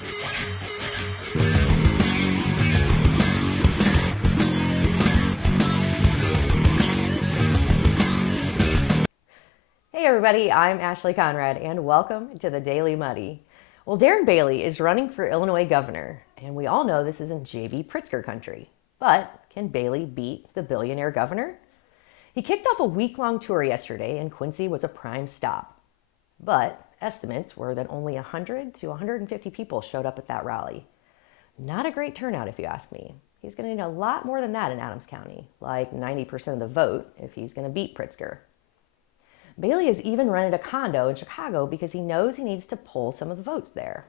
Hey everybody, I'm Ashley Conrad and welcome to the Daily Muddy. Well, Darren Bailey is running for Illinois governor, and we all know this isn't J.B. Pritzker country. But can Bailey beat the billionaire governor? He kicked off a week-long tour yesterday, and Quincy was a prime stop. But estimates were that only 100 to 150 people showed up at that rally. Not a great turnout if you ask me. He's going to need a lot more than that in Adams County, like 90% of the vote if he's going to beat Pritzker. Bailey has even rented a condo in Chicago because he knows he needs to pull some of the votes there.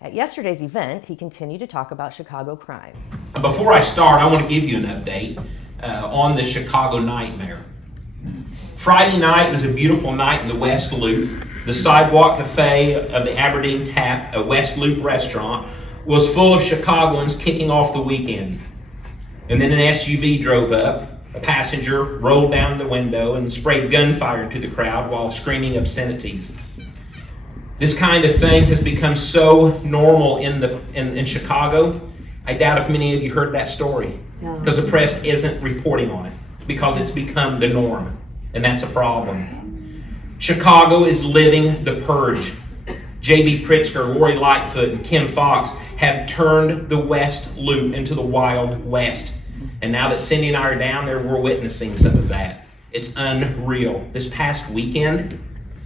At yesterday's event, he continued to talk about Chicago crime. Before I start, I want to give you an update on the Chicago nightmare. Friday night was a beautiful night in the West Loop. The Sidewalk Cafe of the Aberdeen Tap, a West Loop restaurant, was full of Chicagoans kicking off the weekend. And then an SUV drove up. A passenger rolled down the window and sprayed gunfire into the crowd while screaming obscenities. This kind of thing has become so normal in Chicago. I doubt if many of you heard that story because the press isn't reporting on it because it's become the norm, and that's a problem. Chicago is living the purge. J.B. Pritzker, Lori Lightfoot, and Kim Fox have turned the West Loop into the Wild West. And now that Cindy and I are down there, we're witnessing some of that. It's unreal. This past weekend,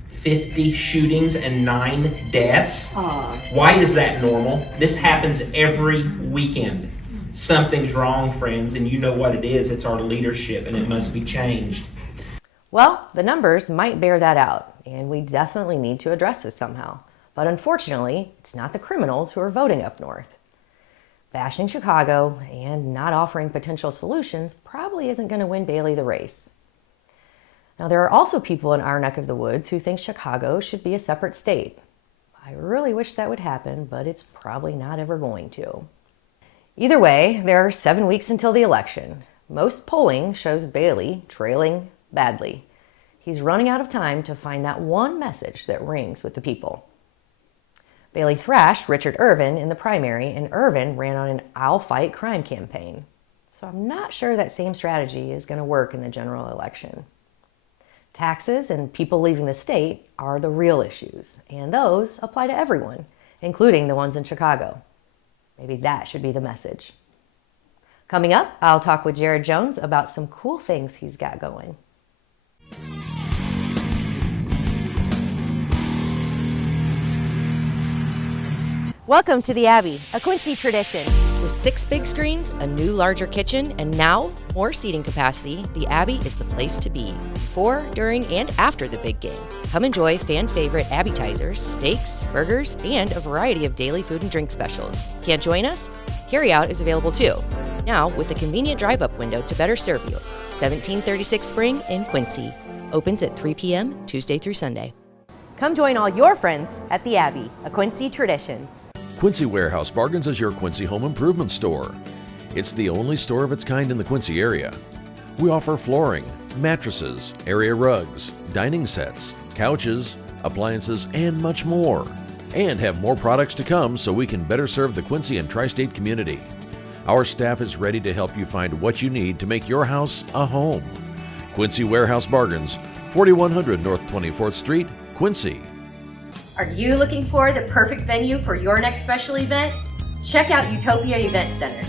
50 shootings and 9 deaths. Why is that normal? This happens every weekend. Something's wrong, friends, and you know what it is. It's our leadership, and it must be changed. Well, the numbers might bear that out, and we definitely need to address this somehow. But unfortunately, it's not the criminals who are voting up north. Bashing Chicago and not offering potential solutions probably isn't going to win Bailey the race. Now, there are also people in our neck of the woods who think Chicago should be a separate state. I really wish that would happen, but it's probably not ever going to. Either way, there are 7 weeks until the election. Most polling shows Bailey trailing badly. He's running out of time to find that one message that rings with the people. Bailey thrashed Richard Irvin in the primary, and Irvin ran on an I'll fight crime campaign. So I'm not sure that same strategy is going to work in the general election. Taxes and people leaving the state are the real issues, and those apply to everyone, including the ones in Chicago. Maybe that should be the message. Coming up, I'll talk with Jared Jones about some cool things he's got going. Welcome to the Abbey, a Quincy tradition. With 6 big screens, a new larger kitchen, and now more seating capacity, the Abbey is the place to be before, during, and after the big game. Come enjoy fan favorite appetizers, steaks, burgers, and a variety of daily food and drink specials. Can't join us? Carryout is available too. Now with a convenient drive-up window to better serve you. 1736 Spring in Quincy. Opens at 3 p.m. Tuesday through Sunday. Come join all your friends at the Abbey, a Quincy tradition. Quincy Warehouse Bargains is your Quincy home improvement store. It's the only store of its kind in the Quincy area. We offer flooring, mattresses, area rugs, dining sets, couches, appliances, and much more. And have more products to come so we can better serve the Quincy and tri-state community. Our staff is ready to help you find what you need to make your house a home. Quincy Warehouse Bargains, 4100 North 24th Street, Quincy. Are you looking for the perfect venue for your next special event? Check out Utopia Event Center.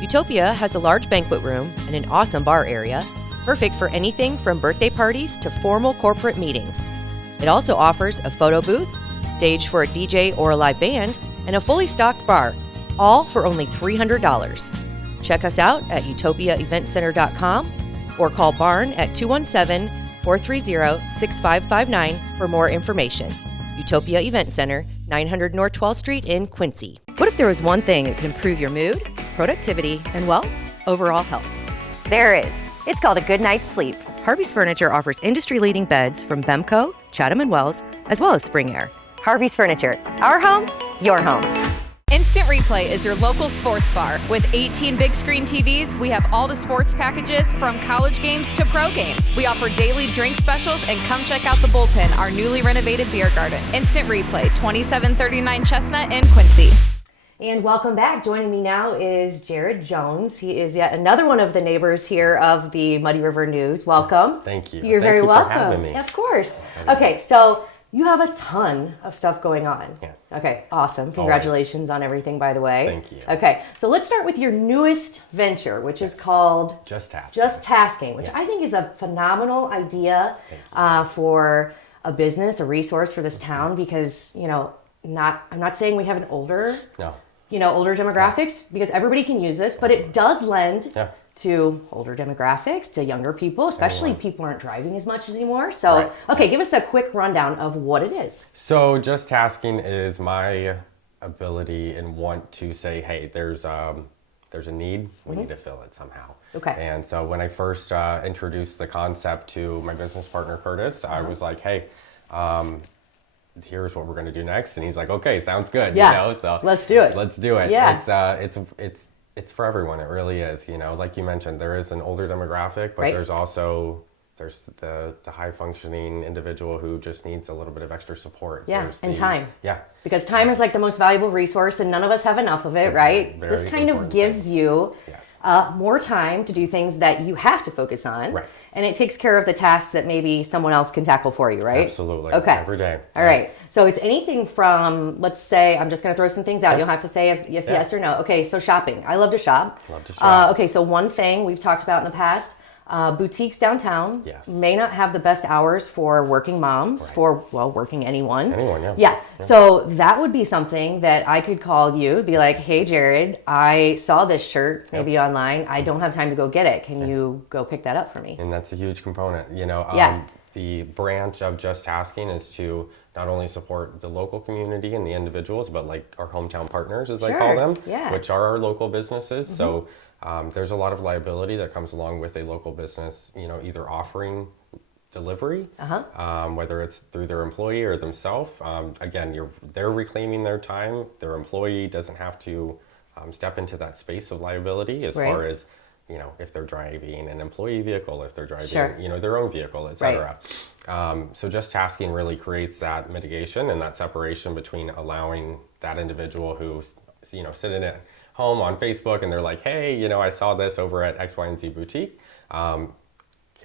Utopia has a large banquet room and an awesome bar area, perfect for anything from birthday parties to formal corporate meetings. It also offers a photo booth, stage for a DJ or a live band, and a fully stocked bar, all for only $300. Check us out at utopiaeventcenter.com or call Barn at 217-430-6559 for more information. Utopia Event Center, 900 North 12th Street in Quincy. What if there was one thing that could improve your mood, productivity, and, well, overall health? There is. It's called a good night's sleep. Harvey's Furniture offers industry-leading beds from Bemco, Chatham & Wells, as well as Spring Air. Harvey's Furniture, our home, your home. Instant Replay is your local sports bar. With 18 big screen TVs, we have all the sports packages from college games to pro games. We offer daily drink specials, and come check out the Bullpen, our newly renovated beer garden. Instant Replay, 2739 Chestnut in Quincy. And welcome back. Joining me now is Jared Jones. He is yet another one of the neighbors here of the Muddy River News. Welcome. Thank you. You're very welcome. For having me. Of course. Okay, so you have a ton of stuff going on. Yeah. Okay, awesome. Congratulations on everything, by the way. Thank you. Okay, so let's start with your newest venture, which is called Just Tasking. Just Tasking, which I think is a phenomenal idea for a business, a resource for this town, because, you know, I'm not saying we have an older demographics, because everybody can use this, but it does lend to older demographics, to younger people, especially people aren't driving as much anymore. So, okay, give us a quick rundown of what it is. So Just Tasking is my ability and want to say, hey, there's a need, we need to fill it somehow. Okay. And so when I first introduced the concept to my business partner, Curtis, I was like, hey, here's what we're going to do next. And he's like, okay, sounds good. Yeah. You know, so let's do it. Let's do it. Yeah. It's for everyone. It really is. You know, like you mentioned, there is an older demographic, but there's the high functioning individual who just needs a little bit of extra support. Yeah. And time. Yeah. Because time is like the most valuable resource, and none of us have enough of it, right? This kind of gives you more time to do things that you have to focus on. Right. And it takes care of the tasks that maybe someone else can tackle for you, right? Absolutely. Okay. Every day. All right. So it's anything from, let's say, I'm just going to throw some things out. You'll have to say if yes or no. Okay, so shopping. I love to shop. Okay, so one thing we've talked about in the past, boutiques downtown may not have the best hours for working moms, for, well, working anyone. Yeah. So that would be something that I could call you, be like, hey, Jared, I saw this shirt maybe online. I don't have time to go get it. Can you go pick that up for me? And that's a huge component. You know, the branch of Just Tasking is to not only support the local community and the individuals, but like our hometown partners, as I call them, which are our local businesses. So there's a lot of liability that comes along with a local business, you know, either offering delivery, whether it's through their employee or themselves. Again, they're reclaiming their time. Their employee doesn't have to step into that space of liability as far as, you know, if they're driving an employee vehicle, if they're driving, you know, their own vehicle, etc. So Just Tasking really creates that mitigation and that separation between allowing that individual who's, you know, sitting at home on Facebook and they're like, hey, you know, I saw this over at X, Y, and Z boutique. Can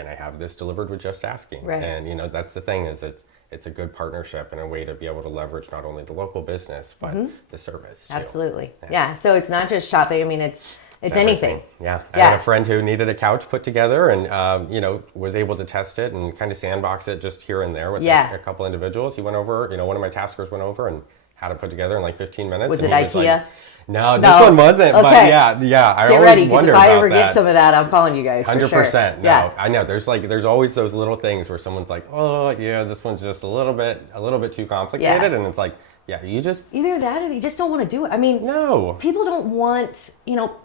I have this delivered with Just Tasking? And, you know, that's the thing, is it's a good partnership and a way to be able to leverage not only the local business, but the service too. Absolutely. Yeah. So it's not just shopping. I mean, it's anything. Yeah. I had a friend who needed a couch put together and, you know, was able to test it and kind of sandbox it just here and there with a couple individuals. He went over, you know, one of my taskers went over and had it put together in like 15 minutes. Was it IKEA? No, this one wasn't. Okay. But yeah. I get ready, because if I ever get some of that, I'm calling you guys. 100%. For sure. No, I know. There's always those little things where someone's like, oh yeah, this one's just a little bit too complicated, and it's like, you just either that or they just don't want to do it. I mean, people don't want, you know.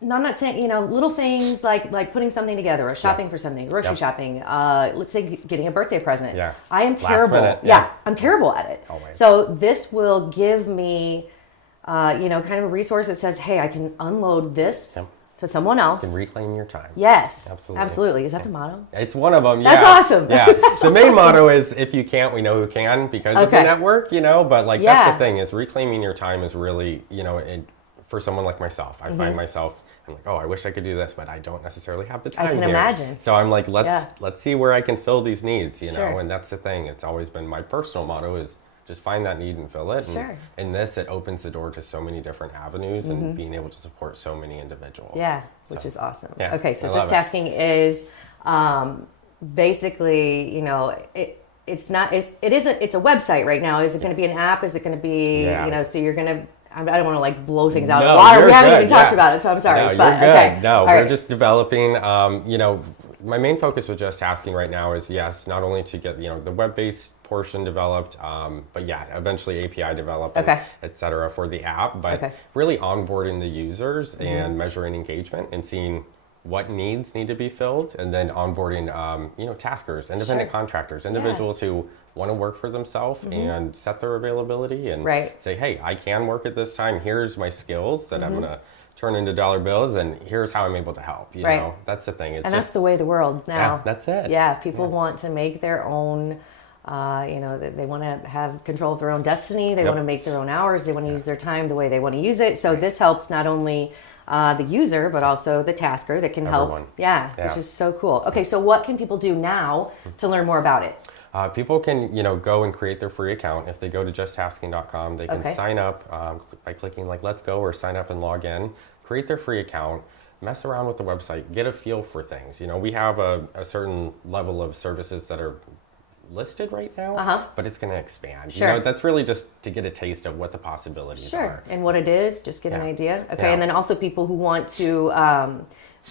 No, I'm not saying, you know, little things like putting something together or shopping for something, grocery shopping, let's say getting a birthday present. I am terrible. Minute, I'm terrible at it. Always. So this will give me, you know, kind of a resource that says, hey, I can unload this to someone else. You can reclaim your time. Yes. Absolutely. Is that the motto? It's one of them. That's awesome. Yeah. The main motto is, if you can't, we know who can, because of the network, you know, but like that's the thing, is reclaiming your time is really, you know, for someone like myself, I find myself, I'm like, oh, I wish I could do this, but I don't necessarily have the time. I can imagine. So I'm like, let's see where I can fill these needs, you know, and that's the thing. It's always been my personal motto, is just find that need and fill it. And in this, it opens the door to so many different avenues and being able to support so many individuals. Yeah, which is awesome. Yeah, okay, so Just Tasking is basically, you know, it's a website right now. Is it going to be an app? Is it going to be, you know, so you're going to, I don't want to like blow things out of the water. We haven't even talked about it, so I'm sorry. No, you're good. Okay. No, we're just developing. You know, my main focus with Just Tasking right now is, not only to get, you know, the web-based portion developed, but eventually API developed, et cetera, for the app, but really onboarding the users and measuring engagement and seeing what needs need to be filled, and then onboarding, you know, taskers, independent contractors, individuals who want to work for themselves and set their availability and say, hey, I can work at this time. Here's my skills that I'm going to turn into dollar bills, and here's how I'm able to help. You know, that's the thing. It's that's the way of the world now. Yeah, that's it. Yeah, people want to make their own, you know, they want to have control of their own destiny. They want to make their own hours. They want to use their time the way they want to use it. So this helps not only the user, but also the tasker that can help. Which is so cool. Okay, so what can people do now to learn more about it? People can, you know, go and create their free account. If they go to justtasking.com, they can sign up by clicking like Let's Go or sign up and log in, create their free account, mess around with the website, get a feel for things. You know, we have a certain level of services that are listed right now, but it's going to expand. You know, that's really just to get a taste of what the possibilities are. And what it is, just get an idea. Okay, and then also people who want to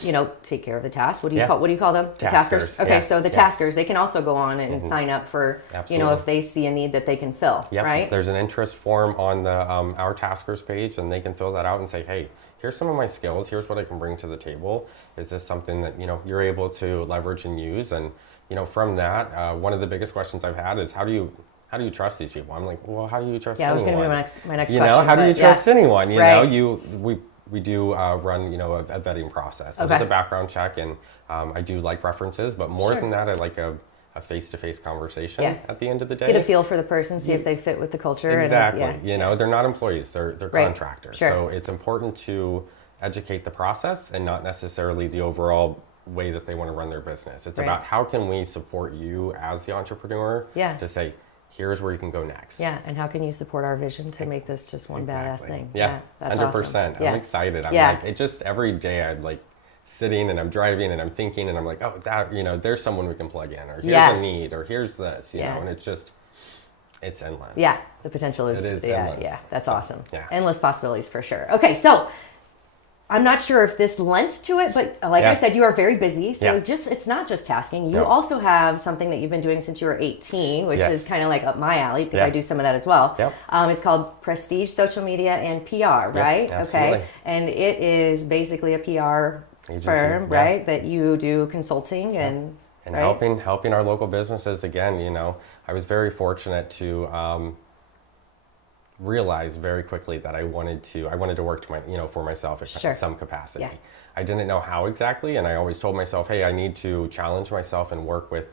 you know, take care of the tasks. What do you call them? The taskers. Okay, so the taskers, they can also go on and sign up for, you know, if they see a need that they can fill, right? There's an interest form on the Our Taskers page, and they can fill that out and say, hey, here's some of my skills. Here's what I can bring to the table. Is this something that, you know, you're able to leverage and use? And, you know, from that, one of the biggest questions I've had is how do you trust these people? I'm like, well, how do you trust anyone? That was going to be my next question. You know, how do you trust anyone? You know, we do run, you know, a vetting process. So there's a background check, and I do like references, but more than that, I like a face-to-face conversation at the end of the day. Get a feel for the person, see if they fit with the culture. Exactly. And you know, they're not employees, they're contractors. So it's important to educate the process and not necessarily the overall way that they want to run their business. It's about how can we support you as the entrepreneur to say, here's where you can go next. Yeah, and how can you support our vision to make this just one badass thing? Yeah, that's 100%. Awesome. I'm excited. I'm like, it just every day I'm like sitting and I'm driving and I'm thinking and I'm like, oh, that, you know, there's someone we can plug in, or here's a need, or here's this, you know, and it's just, it's endless. Yeah, the potential is endless. Yeah, that's awesome. Yeah. Endless possibilities for sure. Okay, so I'm not sure if this lent to it, but like I said, you are very busy. So it's not just tasking. You also have something that you've been doing since you were 18, which is kind of like up my alley because I do some of that as well. It's called Prestige Social Media and PR, right? Okay. And it is basically a PR firm, right? That you do consulting and helping our local businesses. Again, you know, I was very fortunate to realized very quickly that I wanted to work for myself in some capacity. I didn't know how exactly, and I always told myself, hey, I need to challenge myself and work with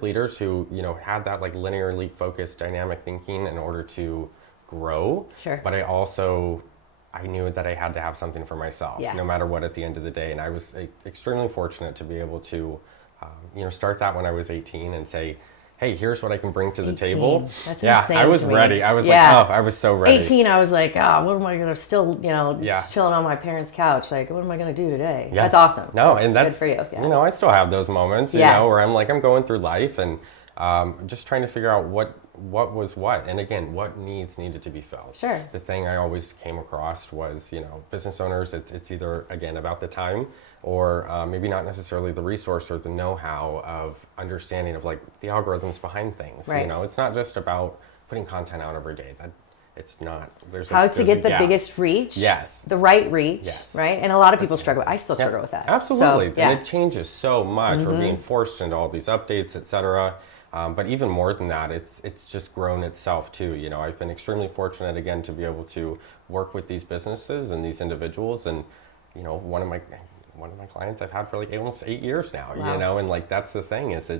leaders who, you know, had that like linearly focused dynamic thinking in order to grow. But I knew that I had to have something for myself, no matter what, at the end of the day. And I was extremely fortunate to be able to, you know, start that when I was 18 and say, hey, here's what I can bring to the table. That's insane. I was ready. I was like, oh, I was so ready. 18, I was like, oh, what am I going to still, you know, just chilling on my parents' couch. Like, what am I going to do today? That's awesome. No, and that's good for you. You know, I still have those moments, you know, where I'm like, I'm going through life and just trying to figure out what was what. And again, what needed to be filled. The thing I always came across was, you know, business owners, it's either, again, about the time or maybe not necessarily the resource or the know-how of understanding of like the algorithms behind things. You know, it's not just about putting content out every day. It's not. How to get the biggest reach. The right reach. Right. And a lot of people struggle. I still struggle with that. Absolutely. So, and it changes so much. We're being forced into all these updates, etc. But even more than that, it's just grown itself too. You know, I've been extremely fortunate again to be able to work with these businesses and these individuals, and you know, one of my clients I've had for like almost 8 years now. You know, and like that's the thing is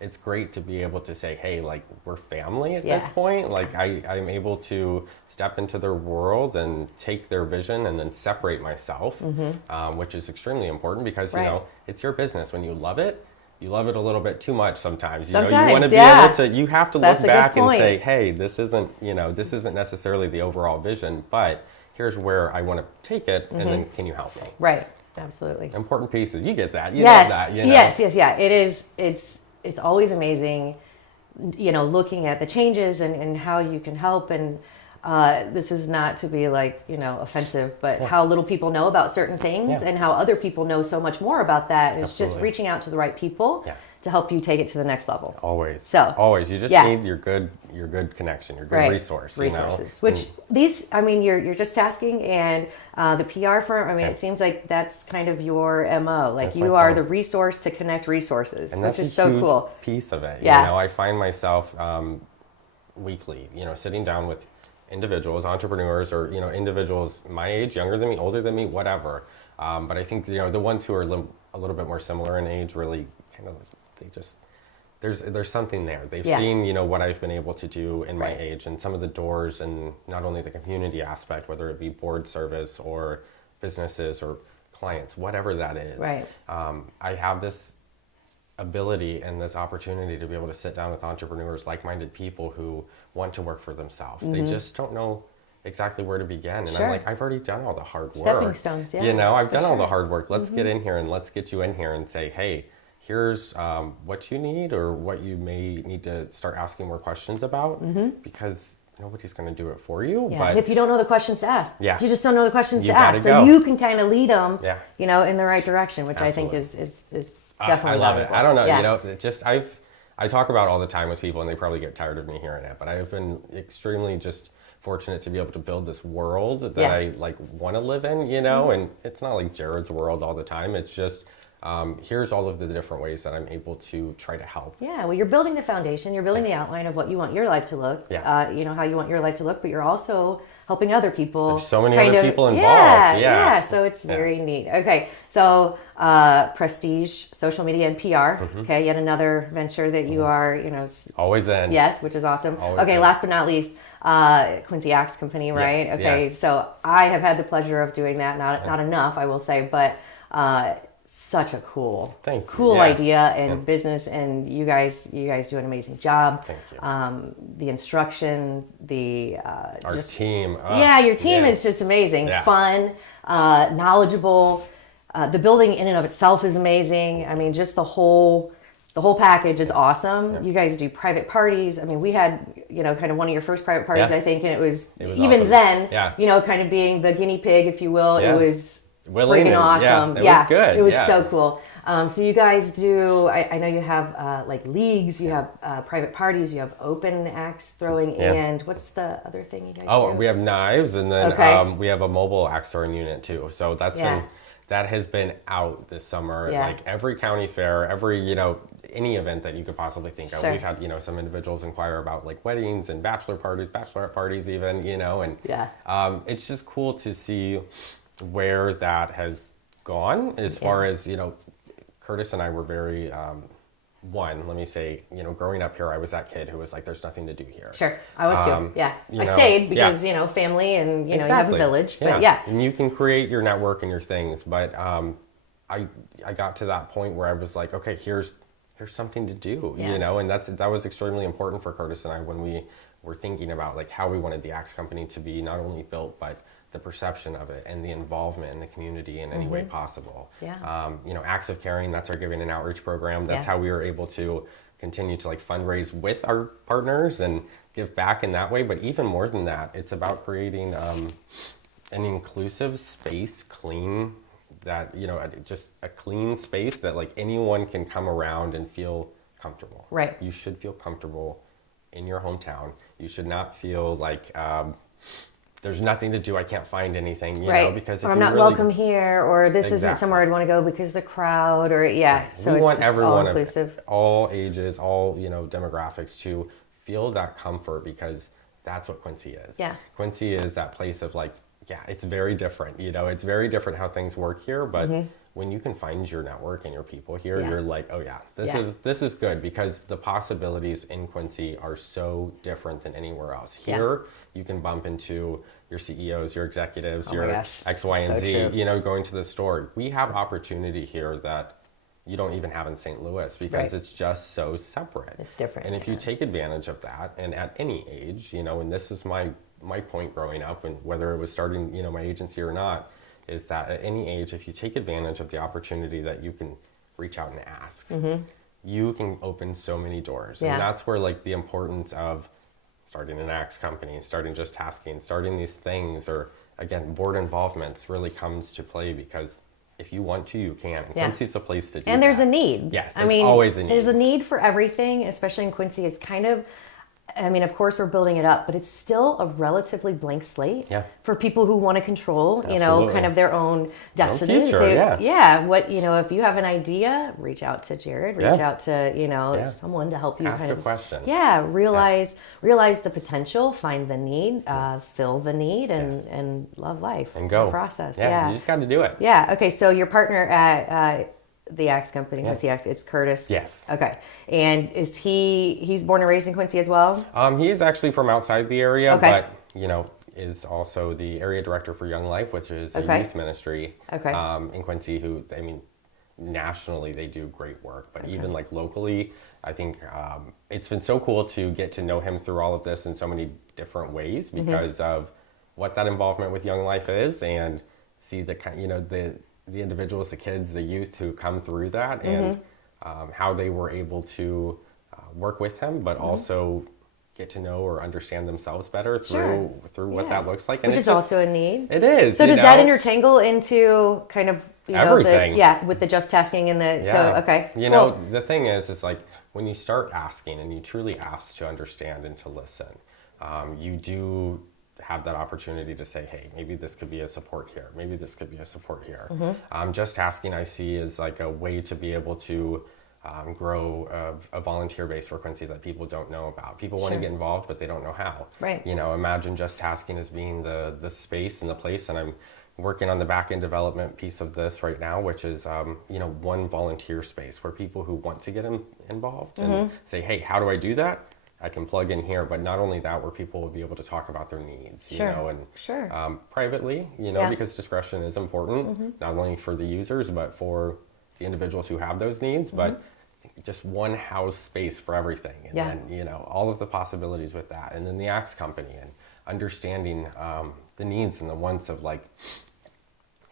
it's great to be able to say, hey, like we're family at this point. Like I'm able to step into their world and take their vision and then separate myself, which is extremely important because you know it's your business. When you love it a little bit too much sometimes. You know, you want to be able to, you have to look back and say, hey, this isn't necessarily the overall vision, but here's where I want to take it, and then can you help me? Right, absolutely. Important pieces. You get that. You know that. You know? Yes. It is. It's always amazing, you know, looking at the changes and how you can help. And this is not to be like, you know, offensive, but how little people know about certain things and how other people know so much more about that. And it's just reaching out to the right people to help you take it to the next level. Always. So always. You just need your good connection, your good resources. Which these, I mean, you're just tasking, and the PR firm. I mean, it seems like that's kind of your MO. Like you are the resource to connect resources, and which that's is so cool. Piece of it. Yeah. You know, I find myself weekly, sitting down with individuals, entrepreneurs, or individuals my age, younger than me, older than me, whatever. But I think the ones who are a little bit more similar in age really kind of there's something there. They've seen what I've been able to do in my age, and some of the doors, and not only the community aspect, whether it be board service or businesses or clients, whatever that is. Right. I have this ability and this opportunity to be able to sit down with entrepreneurs, like-minded people who want to work for themselves. They just don't know exactly where to begin. And I'm like, I've already done all the hard work. Stepping stones, I've done all the hard work. Let's get in here and let's get you in here and say, hey, here's what you need, or what you may need to start asking more questions about, because nobody's going to do it for you. Yeah. But and if you don't know the questions to ask, you just don't know the questions to ask. Go. So you can kind of lead them, in the right direction, which Absolutely. I think is definitely I love valuable. it. I don't know, I talk about all the time with people, and they probably get tired of me hearing it, but I've been extremely just fortunate to be able to build this world that I want to live in, and it's not like Jared's world all the time. It's just, here's all of the different ways that I'm able to try to help. Yeah, well, you're building the foundation, you're building the outline of what you want your life to look, how you want your life to look, but you're also helping other people. There's so many other people involved. So it's very neat. Okay, so prestige, social media, and PR. Okay, yet another venture that you are, always in. Yes, which is awesome. Always in. Last but not least, Quincy Axe Company, right? Yes, okay, so I have had the pleasure of doing that. Not enough, I will say, but such a cool idea and business, and you guys do an amazing job. Thank you. The instruction, our team. Your team is just amazing. Fun, knowledgeable. The building in and of itself is amazing. I mean, just the whole package is awesome. You guys do private parties. I mean, we had, kind of one of your first private parties, I think, and it was even awesome. Then, kind of being the guinea pig, if you will. It was freaking awesome. It was good. It was so cool. So you guys do, I know you have like leagues, you have private parties, you have open axe throwing, and what's the other thing you guys do? We have knives, and then we have a mobile axe throwing unit too. So that has been out this summer. Like every county fair, every, any event that you could possibly think of. We've had, some individuals inquire about like weddings and bachelor parties, bachelorette parties even, and it's just cool to see where that has gone as far as, Curtis and I were very, let me say, growing up here, I was that kid who was like, there's nothing to do here. Sure, I was too. I stayed because, family and, you have a village. But and you can create your network and your things. But I got to that point where I was like, okay, here's something to do, and that was extremely important for Curtis and I when we were thinking about like how we wanted the axe company to be not only built, but the perception of it and the involvement in the community in any way possible. Acts of Caring, that's our giving and outreach program. That's how we were able to continue to like fundraise with our partners and give back in that way. But even more than that, it's about creating an inclusive space, clean, that, just a clean space that like anyone can come around and feel comfortable. Right. You should feel comfortable in your hometown. You should not feel like, there's nothing to do, I can't find anything, you know, because or I'm not welcome here, or this isn't somewhere I'd want to go because the crowd, or so we it's want just everyone all inclusive. Of all ages, all demographics to feel that comfort, because that's what Quincy is. Quincy is that place of like, it's very different, it's very different how things work here, but when you can find your network and your people here, you're like, this is good, because the possibilities in Quincy are so different than anywhere else. Here, you can bump into your CEOs, your executives, your X, Y, and Z, going to the store. We have opportunity here that you don't even have in St. Louis, because it's just so separate. It's different. And if you take advantage of that, and at any age, and this is my point growing up, and whether it was starting, my agency or not, is that at any age, if you take advantage of the opportunity that you can reach out and ask, you can open so many doors. And that's where like the importance of starting an axe company, starting Just Tasking, starting these things, or again, board involvements really comes to play, because if you want to, you can. Quincy's the place to do And that. there's a need. Yes, there's always a need. There's a need for everything, especially in Quincy. It's kind of, I mean, of course we're building it up, but it's still a relatively blank slate for people who want to control, you know, kind of their own destiny. Future, what, you know, if you have an idea, reach out to Jared, reach out to, you know, someone to help you ask a question. Realize the potential, find the need, fill the need, and love life. And go. The process. You just got to do it. Yeah. Okay. So your partner at the Axe Company, Quincy Axe, it's Curtis. Yes. Okay. And is he's born and raised in Quincy as well? He is actually from outside the area, but, you know, is also the area director for Young Life, which is a youth ministry in Quincy who, I mean, nationally they do great work, but even like locally, I think it's been so cool to get to know him through all of this in so many different ways because of what that involvement with Young Life is, and see the, you know, the individuals, the kids, the youth who come through that, and how they were able to work with him, but also get to know or understand themselves better through what that looks like. And which is also a need. It is. So does that intertangle into kind of, you know, everything? With the just tasking and the, You know, the thing is like when you start asking and you truly ask to understand and to listen, you do have that opportunity to say, hey, maybe this could be a support here. Maybe this could be a support here. Just asking, I see, is like a way to be able to grow a volunteer base for Quincy that people don't know about. People want to get involved, but they don't know how. Right. You know, imagine just tasking as being the space and the place. And I'm working on the back end development piece of this right now, which is, you know, one volunteer space where people who want to get involved and say, hey, how do I do that? I can plug in here, but not only that, where people will be able to talk about their needs, you know, and privately, you know, because discretion is important, not only for the users, but for the individuals who have those needs, but just one house space for everything. And then, you know, all of the possibilities with that. And then the Axe Company and understanding the needs and the wants of like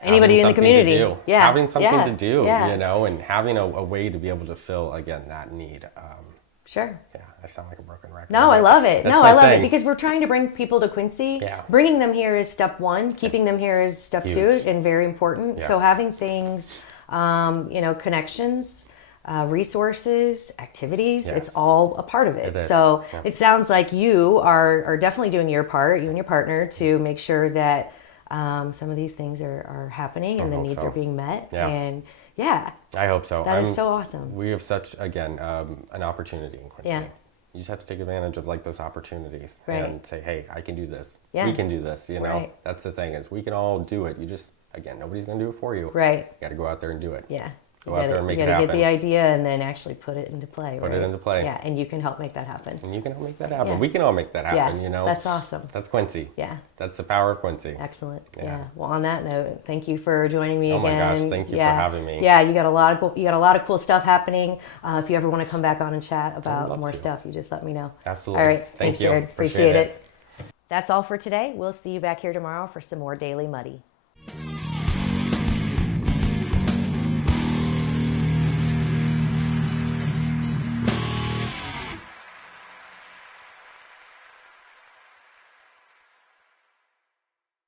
anybody in the community. Having something to do, you know, and having a way to be able to fill, again, that need. Sure. Yeah, I sound like a broken record. No, I love it. No, I love it because we're trying to bring people to Quincy. Yeah. Bringing them here is step one. Keeping them here is step two, and very important. So having things, you know, connections, resources, activities, it's all a part of it. So it sounds like you are definitely doing your part, you and your partner, to make sure that some of these things are happening and the needs are being met. And I hope so. That is so awesome. We have such, again, an opportunity in Quincy. You just have to take advantage of like those opportunities and say, hey, I can do this. We can do this, you know. That's the thing, is we can all do it. You just, again, nobody's going to do it for you. You got to go out there and do it. Go out there and make it happen. You got to get the idea and then actually put it into play. Put it into play. Yeah, and you can help make that happen. And you can help make that happen. We can all make that happen, you know. That's awesome. That's Quincy. That's the power of Quincy. Excellent. Well, on that note, thank you for joining me again. Oh my gosh, thank you for having me. You got a lot of cool stuff happening. If you ever want to come back on and chat about more stuff, you just let me know. Absolutely. All right. Thanks, Jared. Appreciate it. That's all for today. We'll see you back here tomorrow for some more Daily Muddy.